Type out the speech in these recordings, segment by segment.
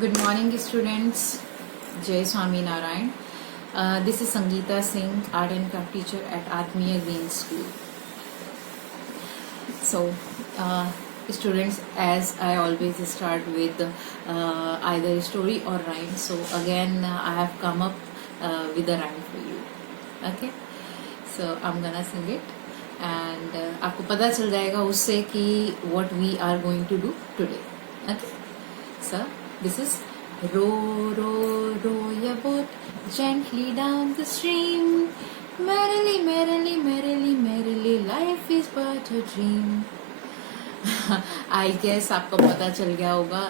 Good morning, students. Jai Swami Narayan. This is Sangeeta Singh, art and craft teacher at Atmiya Green School. So, students, as I always start with either a story or rhyme. So again, I have come up with a rhyme for you. Okay. So I'm gonna sing it, and आपको पता चल जाएगा उससे कि what we are going to do today. Okay. So this is row your boat gently down the stream. Merrily, merrily, merrily, merrily, life is but a dream. I guess आपको पता चल गया होगा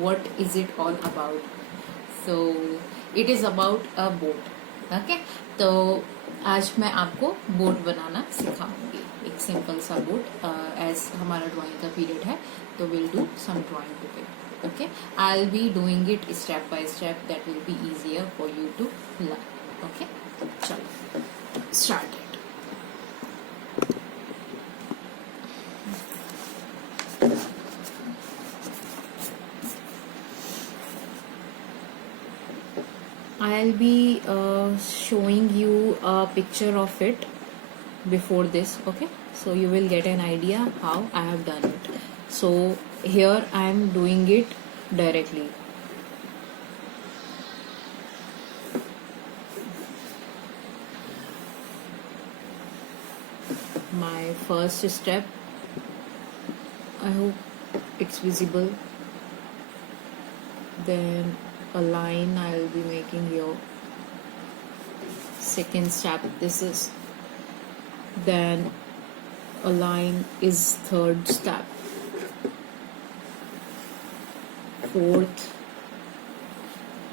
what is it all about. So it is about a boat. Okay? तो आज मैं आपको boat बनाना सिखाऊंगी, एक सिंपल सा बोट. एज हमारा ड्राइंग का पीरियड है तो will do some drawing today. Okay, I'll be doing it step by step. That will be easier for you to learn. Okay, chalo, start it. I'll be showing you a picture of it before this. Okay, so you will get an idea how I have done it. So here I am doing it directly. My first step, I hope it's visible. Then a line I'll be making here. Second step, this is. Then a line is third step. Fourth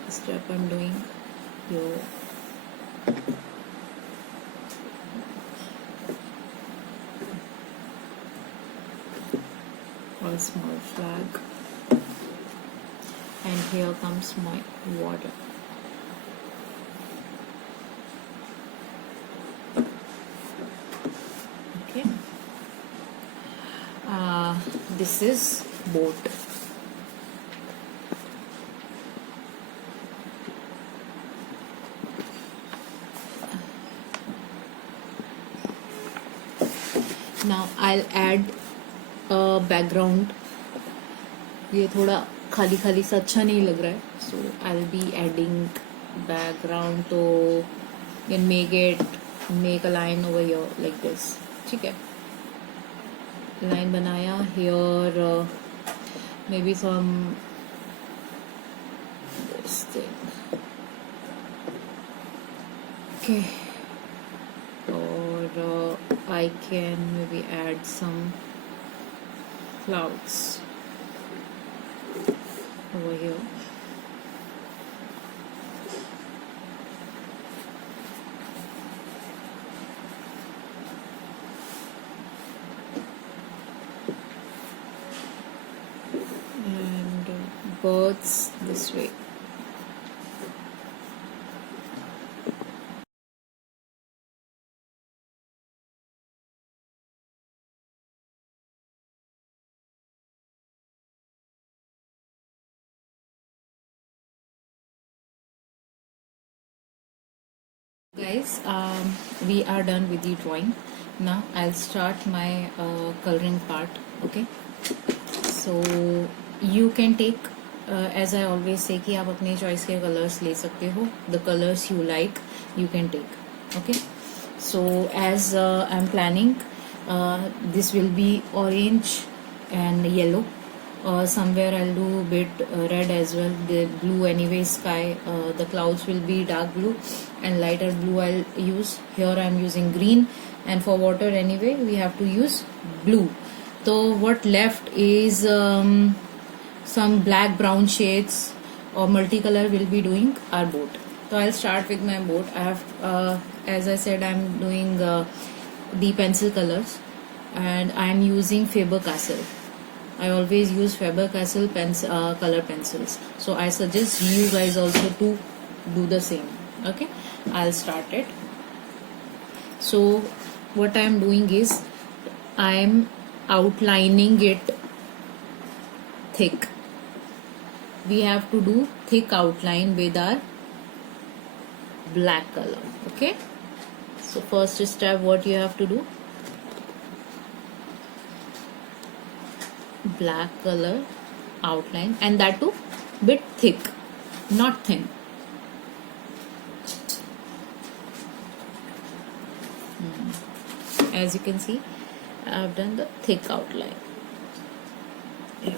step I'm doing here. A small flag, and here comes my water. Okay, this is boat. Now I'll add a background. ये थोड़ा खाली खाली सा अच्छा नहीं लग रहा है, so I'll be adding background. तो you can make a line over here like this. ठीक है, line बनाया. Here maybe some this thing. Okay, or I can maybe add some clouds over here. And birds this way. Guys, we are done with the drawing. Now I'll start my coloring part. Okay, so you can take as I always say कि आप अपने choice के colors ले सकते हो. The colors you like you can take. Okay, so as I'm planning, this will be orange and yellow. Somewhere I'll do a bit red as well. The blue anyway, sky, the clouds will be dark blue, and lighter blue I'll use. Here I'm using green, and for water anyway we have to use blue. So what left is some black brown shades or multicolor will be doing our boat. So I'll start with my boat. I have as I said, I'm doing the pencil colors, and I'm using Faber-Castell. I always use Faber-Castell color pencils. So I suggest you guys also to do the same. Okay, I'll start it. So what I'm doing is I'm outlining it thick. we have to do thick outline with our black color. Okay, so first step, what you have to do, black color outline, and that too bit thick, not thin. As you can see, I have done the thick outline. Yeah.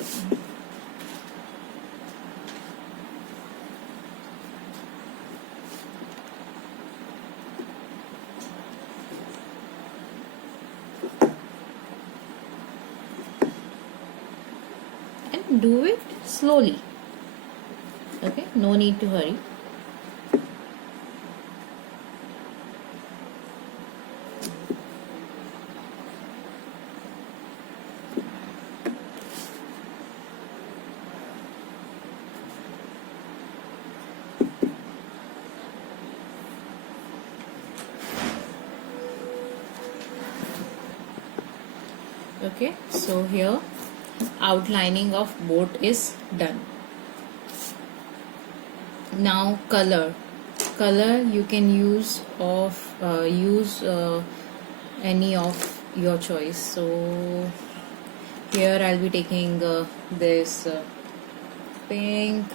And do it slowly. Okay, no need to hurry. Okay, so here outlining of boat is done. Now color you can use any of your choice. So here I'll be taking this pink,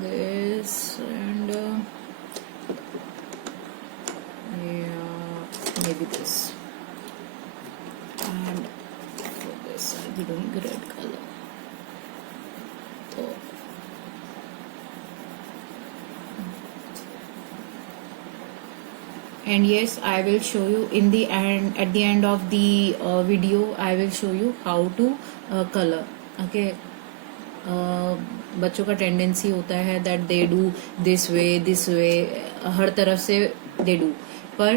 this, and yeah, maybe this, and for this I'll be doing red color. So and yes, I will show you in the end, at the end of the video I will show you how to color. Okay, बच्चों का tendency होता है that they do this way हर तरफ से they do, पर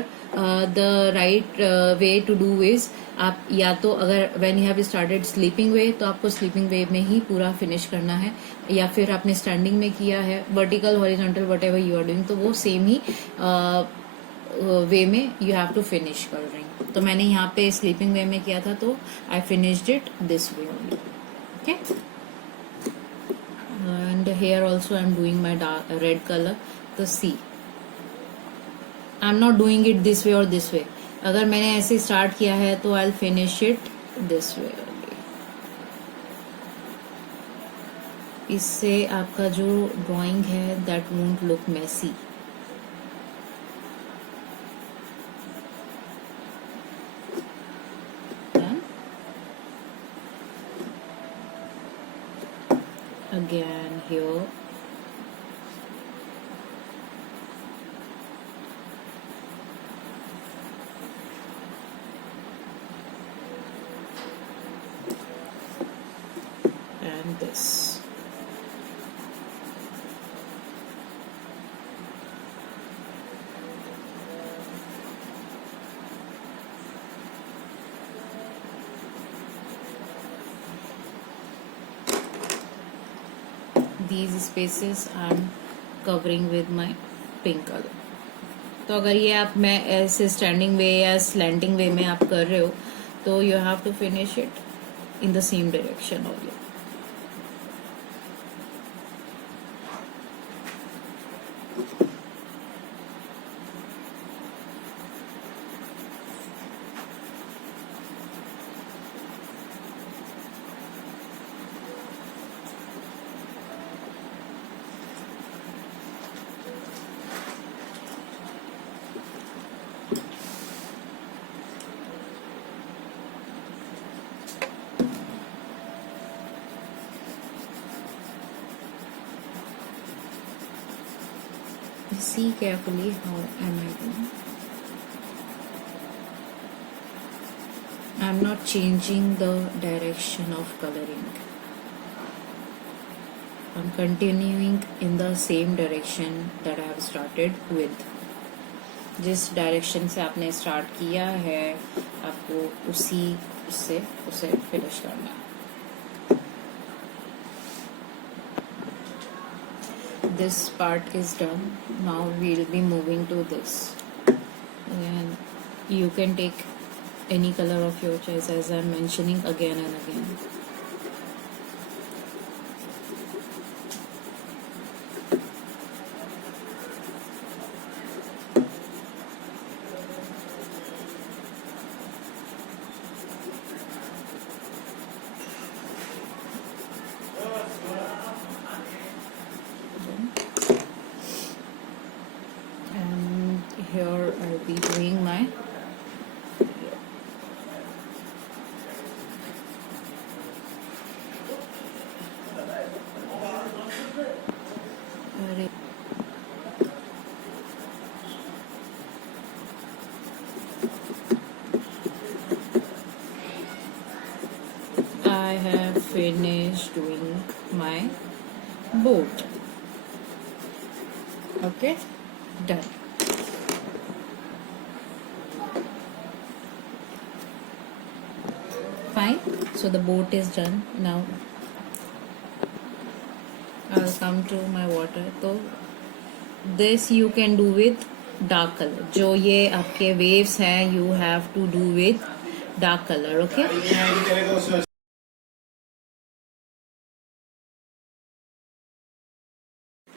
the right way to do is, आप या तो अगर when you have started sleeping way तो आपको स्लीपिंग वे में ही पूरा फिनिश करना है, या फिर आपने स्टैंडिंग में किया है vertical horizontal whatever you are doing, तो वो सेम ही वे में you have to finish colouring. तो मैंने यहाँ पे स्लीपिंग वे में किया था, तो I finished it this way only. Okay, and hair also I am doing my red colour. तो see, I am not doing it this way और दिस वे. अगर मैंने ऐसे स्टार्ट किया है तो I will finish it this way only. इससे आपका जो ड्राइंग है that won't look messy. Again here, and this. These spaces I am covering with my pink color. तो अगर ये आप मैं ऐसे स्टैंडिंग वे या स्लैंटिंग वे में आप कर रहे हो तो you have to finish it in the same direction also. See carefully how am I doing. I am not changing the direction of coloring. I am continuing in the same direction that I have started with. जिस direction से आपने start किया है आपको उसी से उसे finish करना है. This part is done. Now we'll be moving to this, and you can take any color of your choice, as I'm mentioning again and again. I'll be doing my I have finished doing my boat. Okay, done. Fine. So the boat is done. Now I'll come to my water. So this you can do with dark color. जो ये आपके waves हैं, you have to do with dark color. Okay.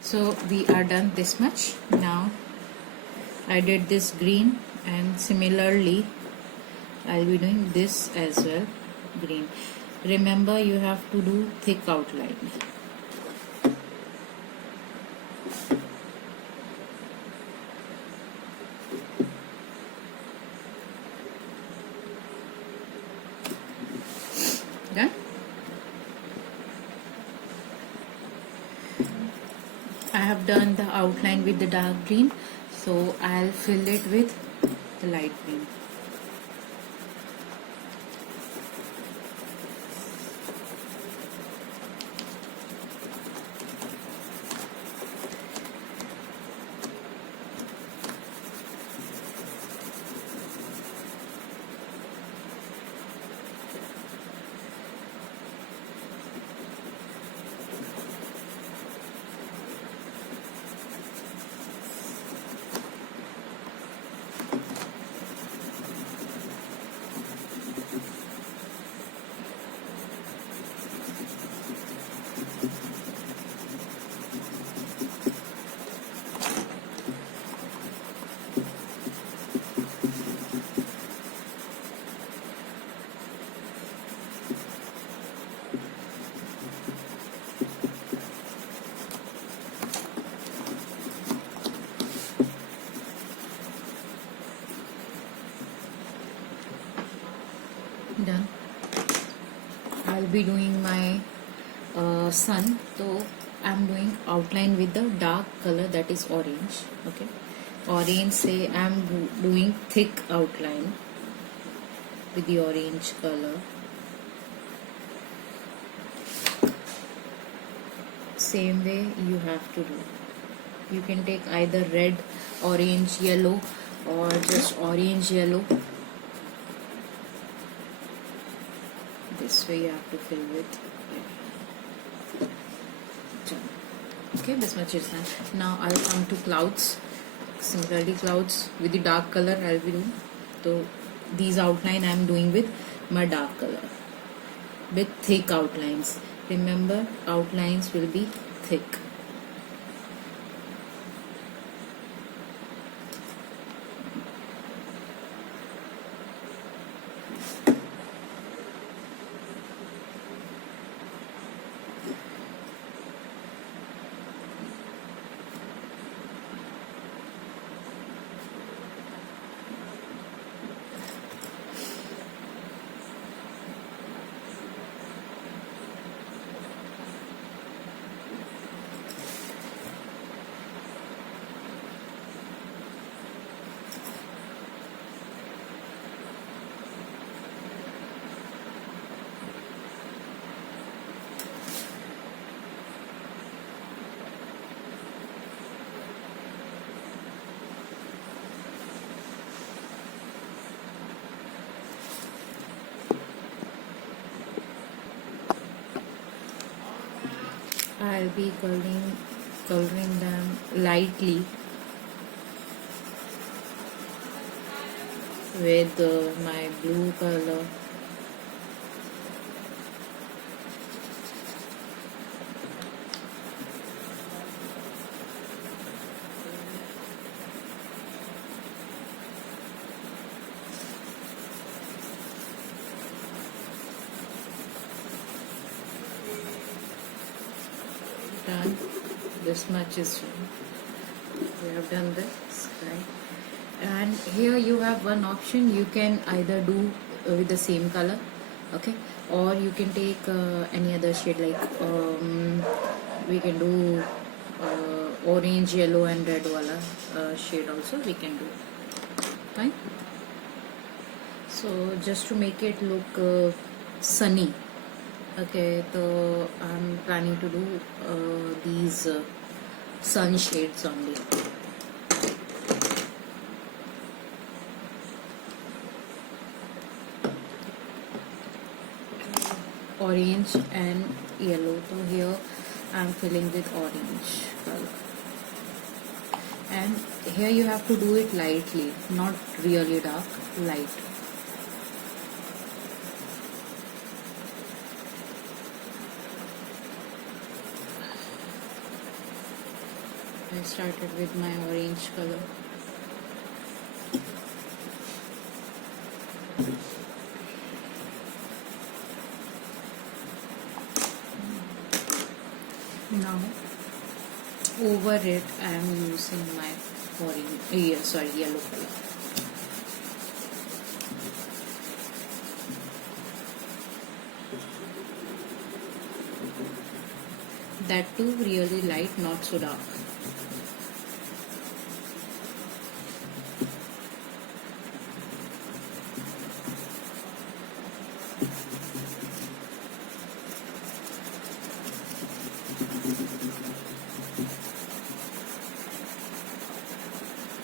So we are done this much. Now I did this green, and similarly I'll be doing this as well, green. Remember, you have to do thick outline. Done? I have done the outline with the dark green, so I'll fill it with the light green. Done. I'll be doing my sun. So I'm doing outline with the dark color, that is orange. Okay, orange say I'm doing thick outline with the orange color. Same way you have to do. You can take either red, orange, yellow, or just orange, yellow. This way you have to fill with. Okay, this much is done. Now I'll come to clouds. Similarly, clouds with the dark color I'll be doing. So these outline I'm doing with my dark color, with thick outlines. Remember, outlines will be thick. I'll be coloring them lightly with my blue color. Done. This much is done. We have done the sky. and here you have one option. You can either do with the same color, okay, or you can take any other shade, like we can do orange, yellow and red wala shade also we can do. Fine. So just to make it look sunny, okay, so I'm planning to do these sun shades only. Orange and yellow. So here I'm filling with orange color, and here you have to do it lightly, not really dark, light. I started with my orange color. Now over it I am using my yellow color. That too really light, not so dark.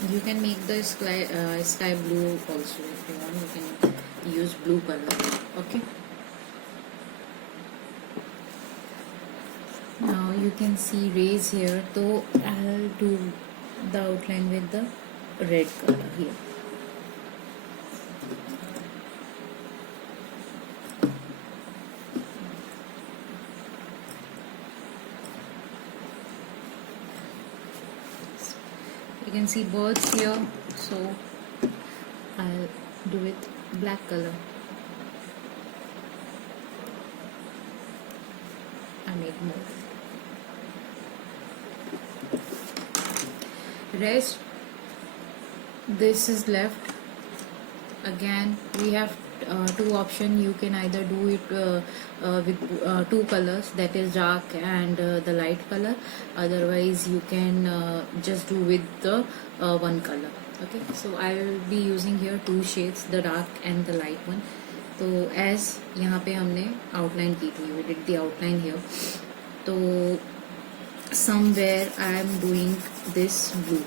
You can make the sky blue also if you want. You can use blue color, okay. Now you can see rays here, so I'll do the outline with the red color here. You can see birds here, so I'll do it black color. I made more. Rest, this is left. Again we have two options. You can either do it with two colors, that is dark and the light color. Otherwise you can just do with the one color, okay. So I will be using here two shades, the dark and the light one. तो as यहाँ पे हमने outline की थी, we did the outline here. तो somewhere I am doing this blue.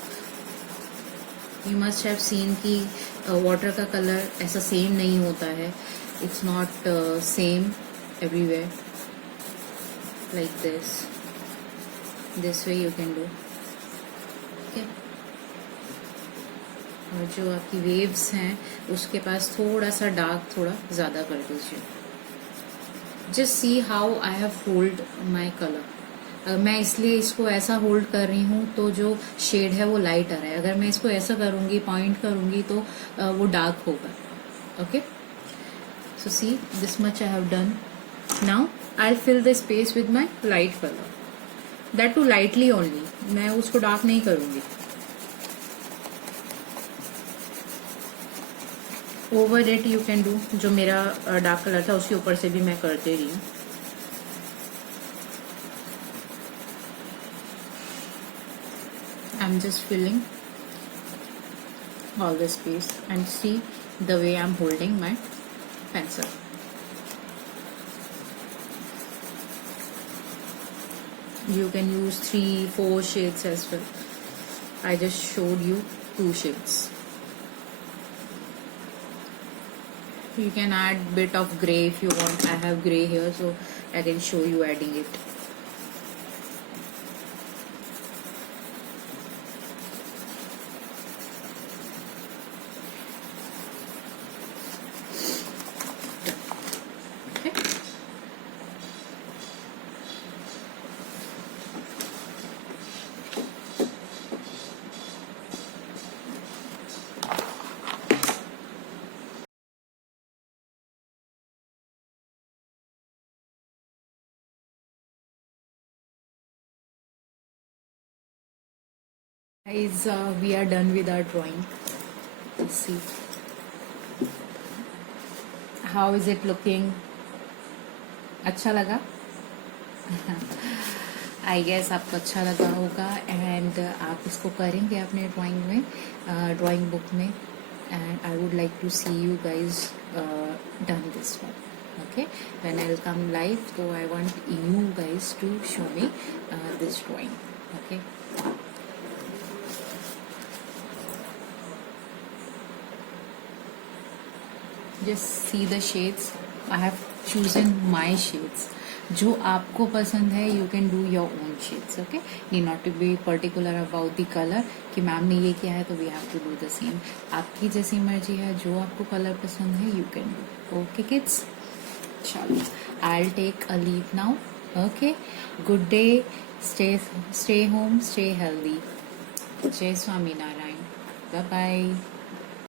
You must have seen कि water का color ऐसा same नहीं होता है. It's not same everywhere. Like this. This way you can do. Okay. और जो आपकी वेव्स हैं उसके पास थोड़ा सा डार्क थोड़ा ज़्यादा कर दीजिए. Just see how I have hold my colour. मैं इसलिए इसको ऐसा होल्ड कर रही हूँ तो जो शेड है वो लाइट आ रहा है. अगर मैं इसको ऐसा करूँगी, पॉइंट करूँगी तो वो डार्क होगा. Okay, so see this much I have done. Now I fill the space with my light colour, that too lightly only. मैं उसको डार्क नहीं करूँगी. Over it you can do. जो मेरा डार्क कलर था उसके ऊपर से भी मैं करते रही हूँ. I am just filling all the space and see the way I'm holding my pencil. You can use 3-4 shades as well. I just showed you 2 shades. You can add bit of gray if you want. I have gray here, so I can show you adding it. Okay. Guys, we are done with our drawing. Let's see. How is it looking? अच्छा लगा? I guess आपको अच्छा लगा होगा and आप इसको करेंगे अपने ड्राइंग में, ड्राइंग बुक में, and I would like to see you guys done this one. Okay, when I'll come live, so I want you guys to show me this drawing. Okay. Just see the shades. I have chosen my shades. जो आपको पसंद है you can do your own shades. Okay, need not to be particular about the color कि ma'am ने ये किया है तो we have to do the same. आपकी जैसी मर्जी है, जो आपको कलर पसंद है you can do. Okay kids. Chalo, I'll take a leave now. Okay, good day. Stay home, stay healthy. Jai Swami Narayan. Bye bye.